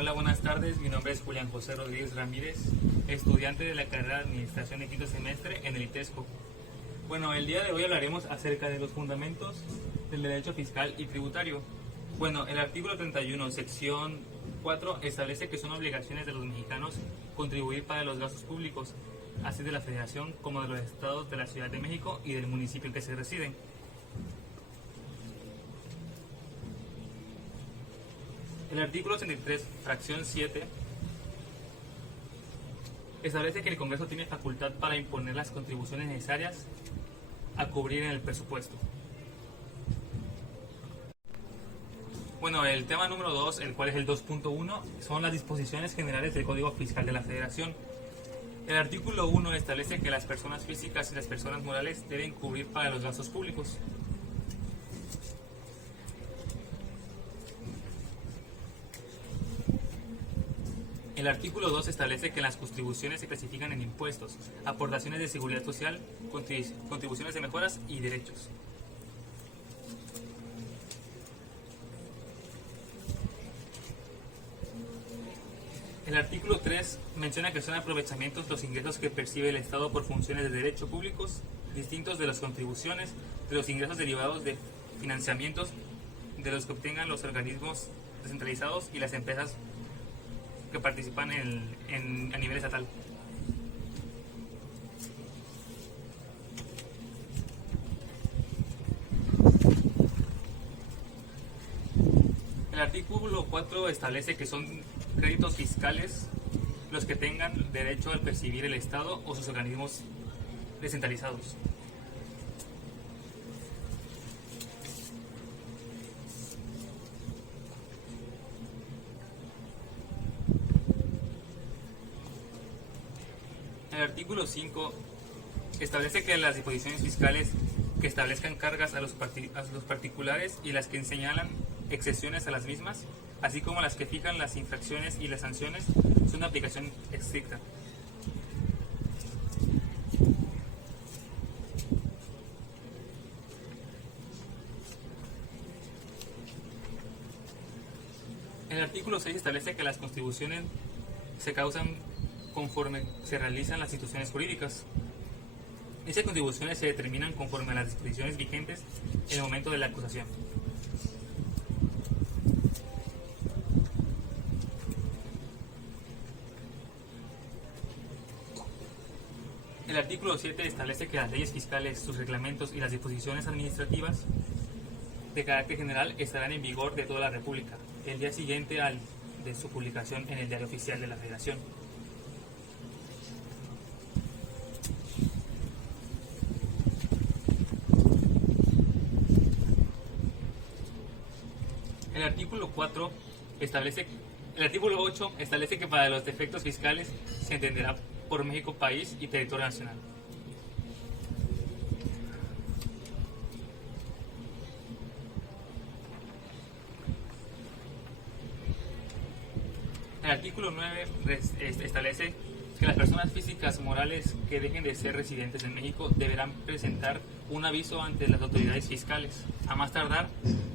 Hola, buenas tardes. Mi nombre es Julián José Rodríguez Ramírez, estudiante de la carrera de Administración de quinto semestre en el ITESCO. Bueno, el día de hoy hablaremos acerca de los fundamentos del derecho fiscal y tributario. Bueno, el artículo 31, sección 4, establece que son obligaciones de los mexicanos contribuir para los gastos públicos, así de la Federación como de los estados de la Ciudad de México y del municipio en que se residen. El artículo 83, fracción 7, establece que el Congreso tiene facultad para imponer las contribuciones necesarias a cubrir en el presupuesto. Bueno, el tema número 2, el cual es el 2.1, son las disposiciones generales del Código Fiscal de la Federación. El artículo 1 establece que las personas físicas y las personas morales deben cubrir para los gastos públicos. El artículo 2 establece que las contribuciones se clasifican en impuestos, aportaciones de seguridad social, contribuciones de mejoras y derechos. El artículo 3 menciona que son aprovechamientos los ingresos que percibe el Estado por funciones de derecho públicos, distintos de las contribuciones, de los ingresos derivados de financiamientos de los que obtengan los organismos descentralizados y las empresas que participan a nivel estatal. El artículo 4 establece que son créditos fiscales los que tengan derecho al percibir el Estado o sus organismos descentralizados. El artículo 5 establece que las disposiciones fiscales que establezcan cargas a los particulares y las que señalan excepciones a las mismas, así como las que fijan las infracciones y las sanciones, son de aplicación estricta. El artículo 6 establece que las contribuciones se causan conforme se realizan las instituciones jurídicas. Esas contribuciones se determinan conforme a las disposiciones vigentes en el momento de la acusación. El artículo 7 establece que las leyes fiscales, sus reglamentos y las disposiciones administrativas de carácter general estarán en vigor de toda la República el día siguiente de su publicación en el Diario Oficial de la Federación. El artículo 8 establece que para los defectos fiscales se entenderá por México país y territorio nacional. El artículo 9 establece que las personas físicas morales que dejen de ser residentes en México deberán presentar un aviso ante las autoridades fiscales, a más tardar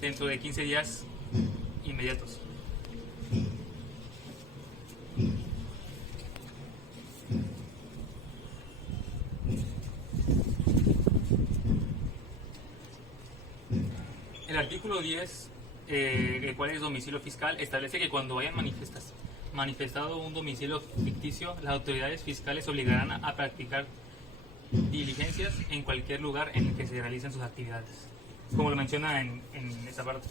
dentro de 15 días inmediatos. El artículo 10, el cual es domicilio fiscal, establece que cuando hayan manifestado un domicilio ficticio, las autoridades fiscales obligarán a practicar diligencias en cualquier lugar en el que se realicen sus actividades, como lo menciona en esta parte.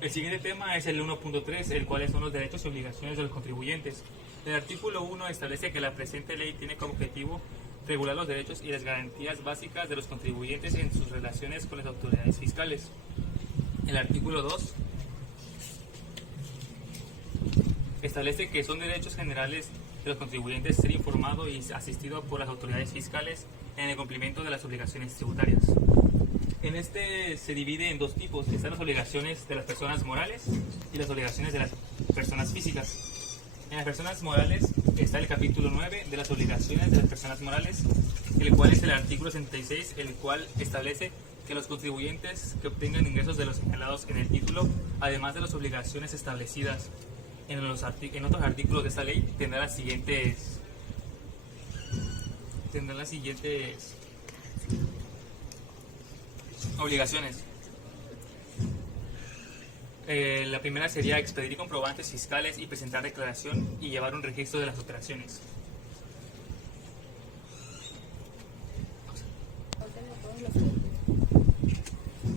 El siguiente tema es el 1.3, el cual son los derechos y obligaciones de los contribuyentes. El artículo 1 establece que la presente ley tiene como objetivo regular los derechos y las garantías básicas de los contribuyentes en sus relaciones con las autoridades fiscales. El artículo 2 establece que son derechos generales de los contribuyentes ser informado y asistido por las autoridades fiscales en el cumplimiento de las obligaciones tributarias. En este se divide en dos tipos: están las obligaciones de las personas morales y las obligaciones de las personas físicas. En las personas morales está el capítulo 9 de las obligaciones de las personas morales, el cual es el artículo 66, el cual establece que los contribuyentes que obtengan ingresos de los señalados en el título, además de las obligaciones establecidas en otros artículos de esta ley, tendrán las siguientes obligaciones. La primera sería expedir comprobantes fiscales y presentar declaración y llevar un registro de las operaciones.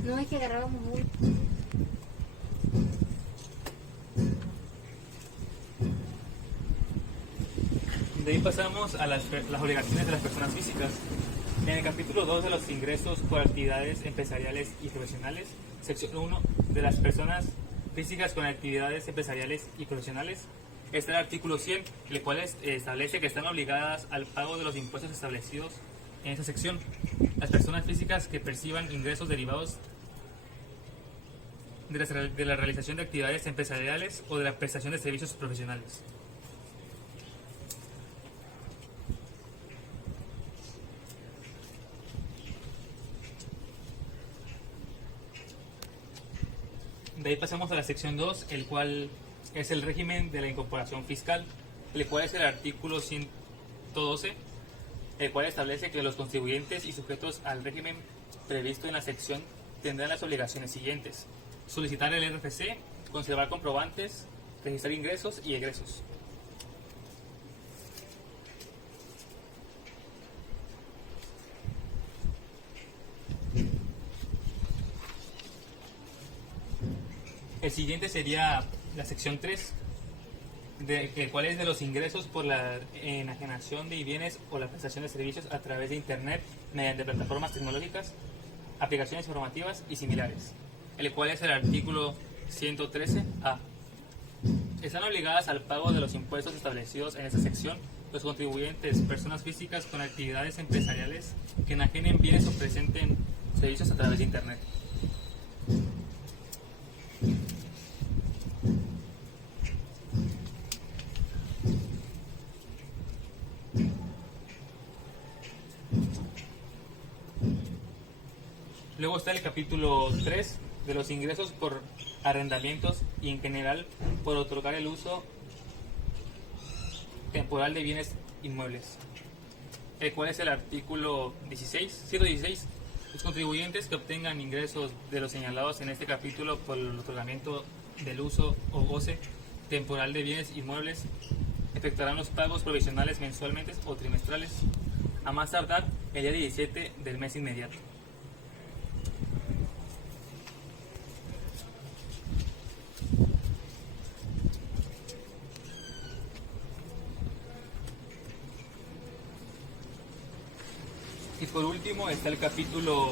No, es que agarrábamos muy. De ahí pasamos a las obligaciones de las personas físicas. En el capítulo 2 de los ingresos por actividades empresariales y profesionales, sección 1 de las personas físicas con actividades empresariales y profesionales, está el artículo 100, el cual establece que están obligadas al pago de los impuestos establecidos en esa sección las personas físicas que perciban ingresos derivados de la realización de actividades empresariales o de la prestación de servicios profesionales. De ahí pasamos a la sección 2, el cual es el régimen de la incorporación fiscal, el cual es el artículo 112, el cual establece que los contribuyentes y sujetos al régimen previsto en la sección tendrán las obligaciones siguientes: solicitar el RFC, conservar comprobantes, registrar ingresos y egresos. El siguiente sería la sección 3, el cual es de los ingresos por la enajenación de bienes o la prestación de servicios a través de Internet mediante plataformas tecnológicas, aplicaciones informativas y similares, el cual es el artículo 113A. Están obligadas al pago de los impuestos establecidos en esta sección los contribuyentes, personas físicas con actividades empresariales que enajenen bienes o presenten servicios a través de Internet. Luego está el capítulo 3 de los ingresos por arrendamientos y en general por otorgar el uso temporal de bienes inmuebles, el cual es el artículo 116. Los contribuyentes que obtengan ingresos de los señalados en este capítulo por el otorgamiento del uso o goce temporal de bienes inmuebles efectuarán los pagos provisionales mensualmente o trimestrales, a más tardar el día 17 del mes inmediato. Y por último está el capítulo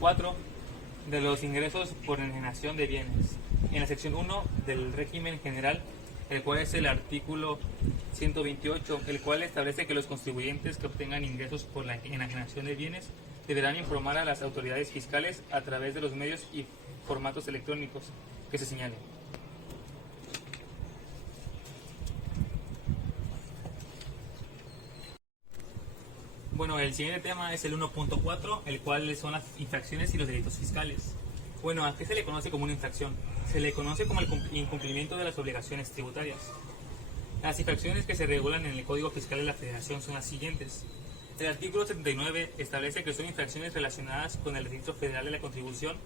4 de los ingresos por enajenación de bienes, en la sección 1 del régimen general, el cual es el artículo 128, el cual establece que los contribuyentes que obtengan ingresos por la enajenación de bienes deberán informar a las autoridades fiscales a través de los medios y formatos electrónicos que se señalen. Bueno, el siguiente tema es el 1.4, el cual son las infracciones y los delitos fiscales. Bueno, ¿a qué se le conoce como una infracción? Se le conoce como el incumplimiento de las obligaciones tributarias. Las infracciones que se regulan en el Código Fiscal de la Federación son las siguientes. El artículo 79 establece que son infracciones relacionadas con el Registro Federal de la Contribución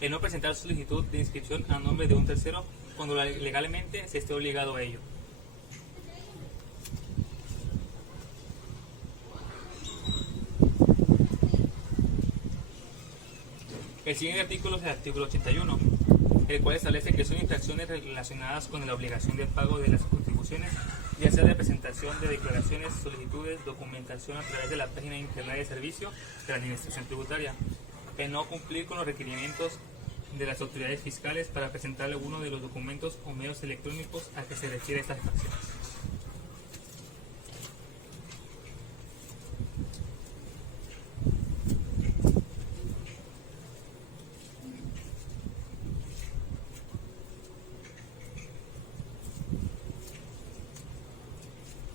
el no presentar solicitud de inscripción a nombre de un tercero cuando legalmente se esté obligado a ello. El siguiente artículo es el artículo 81, el cual establece que son infracciones relacionadas con la obligación de pago de las contribuciones, ya sea de presentación de declaraciones, solicitudes, documentación a través de la página de internet de servicio de la Administración Tributaria, el no cumplir con los requerimientos de las autoridades fiscales para presentar alguno de los documentos o medios electrónicos a que se refiere estas infracciones.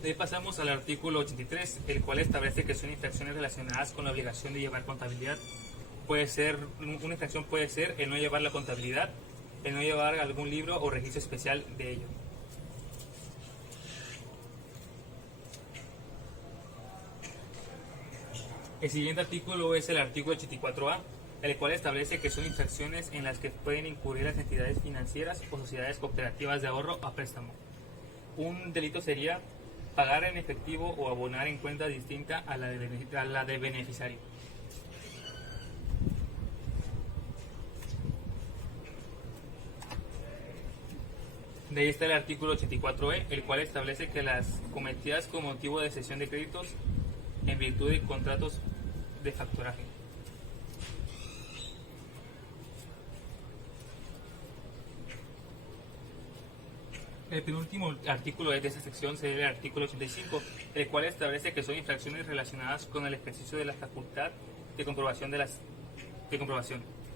De De ahí pasamos al artículo 83, el cual establece que son infracciones relacionadas con la obligación de llevar contabilidad. Una infracción puede ser el no llevar la contabilidad, el no llevar algún libro o registro especial de ello. El siguiente artículo es el artículo 84A, el cual establece que son infracciones en las que pueden incurrir las entidades financieras o sociedades cooperativas de ahorro a préstamo. Un delito sería pagar en efectivo o abonar en cuenta distinta a la de beneficiario. De ahí está el artículo 84E, el cual establece que las cometidas con motivo de cesión de créditos en virtud de contratos de factoraje. El penúltimo artículo de esta sección sería el artículo 85, el cual establece que son infracciones relacionadas con el ejercicio de la facultad de comprobación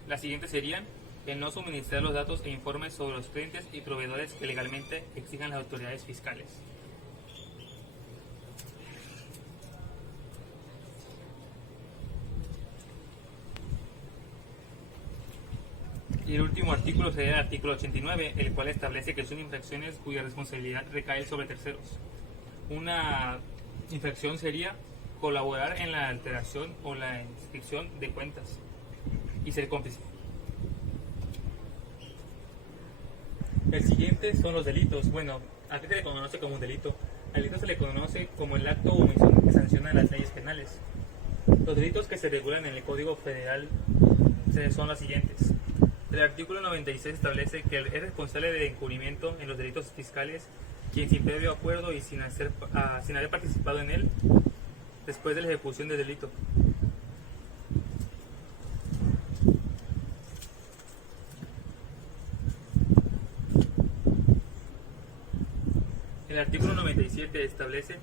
Las siguientes serían el no suministrar los datos e informes sobre los clientes y proveedores que legalmente exijan las autoridades fiscales. Y el último artículo sería el artículo 89, el cual establece que son infracciones cuya responsabilidad recae sobre terceros. Una infracción sería colaborar en la alteración o la inscripción de cuentas y ser cómplice. El siguiente son los delitos. Bueno, ¿a qué se le conoce como un delito? Al delito se le conoce como el acto o omisión que sanciona las leyes penales. Los delitos que se regulan en el Código Federal son los siguientes. El artículo 96 establece que es responsable de encubrimiento en los delitos fiscales quien sin previo acuerdo y sin haber participado en él después de la ejecución del delito. El artículo 97 establece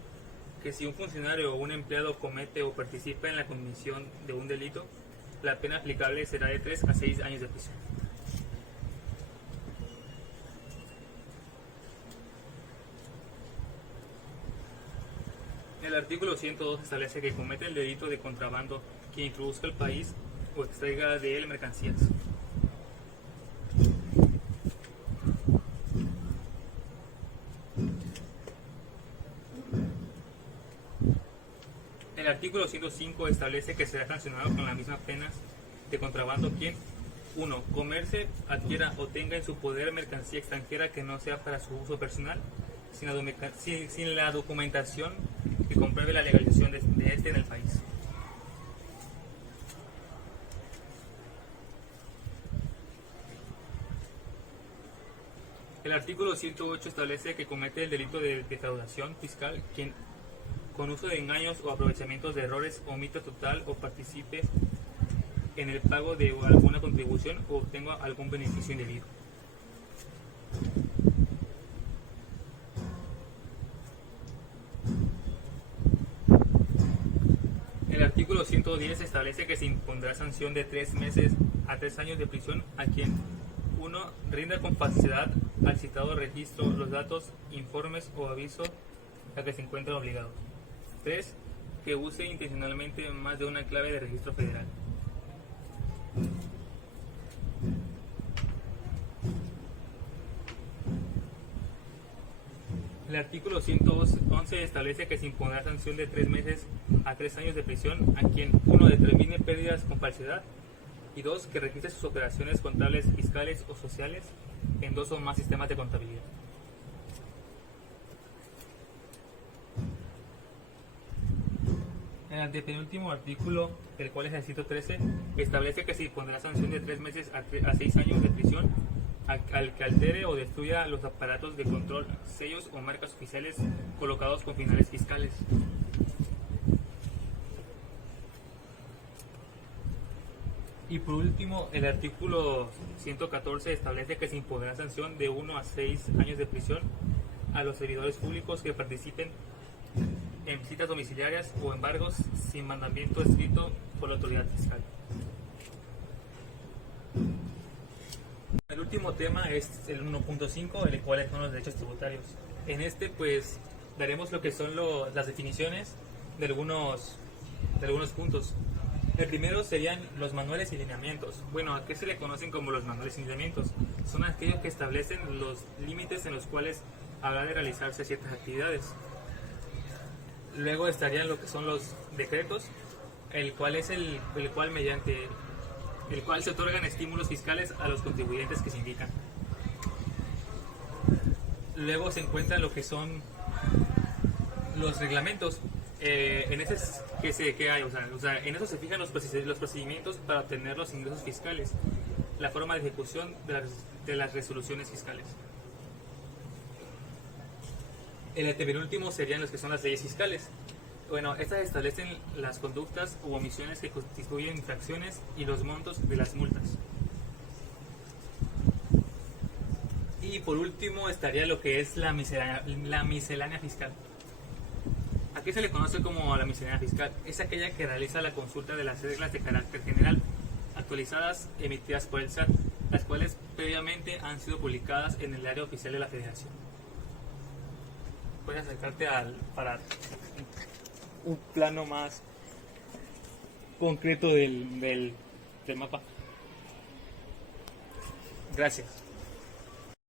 que si un funcionario o un empleado comete o participa en la comisión de un delito, la pena aplicable será de 3 a 6 años de prisión. El artículo 102 establece que comete el delito de contrabando quien introduzca al país o extraiga de él mercancías. El artículo 105 establece que será sancionado con las mismas penas de contrabando quien 1. Comerse, adquiera o tenga en su poder mercancía extranjera que no sea para su uso personal, sin la documentación que compruebe la legalización de este en el país. El artículo 108 establece que comete el delito de defraudación fiscal quien con uso de engaños o aprovechamientos de errores omita total o participe en el pago de alguna contribución o obtenga algún beneficio indebido. El artículo 110 establece que se impondrá sanción de 3 meses a 3 años de prisión a quien 1. Rinda con falsedad al citado registro los datos, informes o avisos a que se encuentran obligados. 3. Que use intencionalmente más de una clave de registro federal. El artículo 111 establece que se impondrá sanción de 3 meses a 3 años de prisión a quien 1. Determine pérdidas con falsedad y 2. Que registre sus operaciones contables, fiscales o sociales en 2 o más sistemas de contabilidad. El antepenúltimo artículo, el cual es el 113, establece que se impondrá sanción de 3 meses a 6 años de prisión al que altere o destruya los aparatos de control, sellos o marcas oficiales colocados con finales fiscales. Y por último, el artículo 114 establece que se impondrá sanción de 1 a 6 años de prisión a los servidores públicos que participen en visitas domiciliarias o embargos sin mandamiento escrito por la autoridad fiscal. El último tema es el 1.5, el cual son los derechos tributarios. En este, pues, daremos lo que son las definiciones de algunos puntos. El primero serían los manuales y lineamientos. Bueno, ¿a qué se le conocen como los manuales y lineamientos? Son aquellos que establecen los límites en los cuales habrá de realizarse ciertas actividades. Luego estarían lo que son los decretos, el cual es el cual mediante el cual se otorgan estímulos fiscales a los contribuyentes que se indican. Luego se encuentran lo que son los reglamentos. En ese que hay, o sea, en eso se fijan los procedimientos para obtener los ingresos fiscales, la forma de ejecución de las resoluciones fiscales. El antepenúltimo serían los que son las leyes fiscales. Bueno, estas establecen las conductas u omisiones que constituyen infracciones y los montos de las multas. Y por último estaría lo que es la miscelánea fiscal. ¿A qué se le conoce como la miscelánea fiscal? Es aquella que realiza la consulta de las reglas de carácter general, actualizadas, emitidas por el SAT, las cuales previamente han sido publicadas en el Diario Oficial de la Federación. Puedes acercarte para un plano más concreto del mapa. Gracias.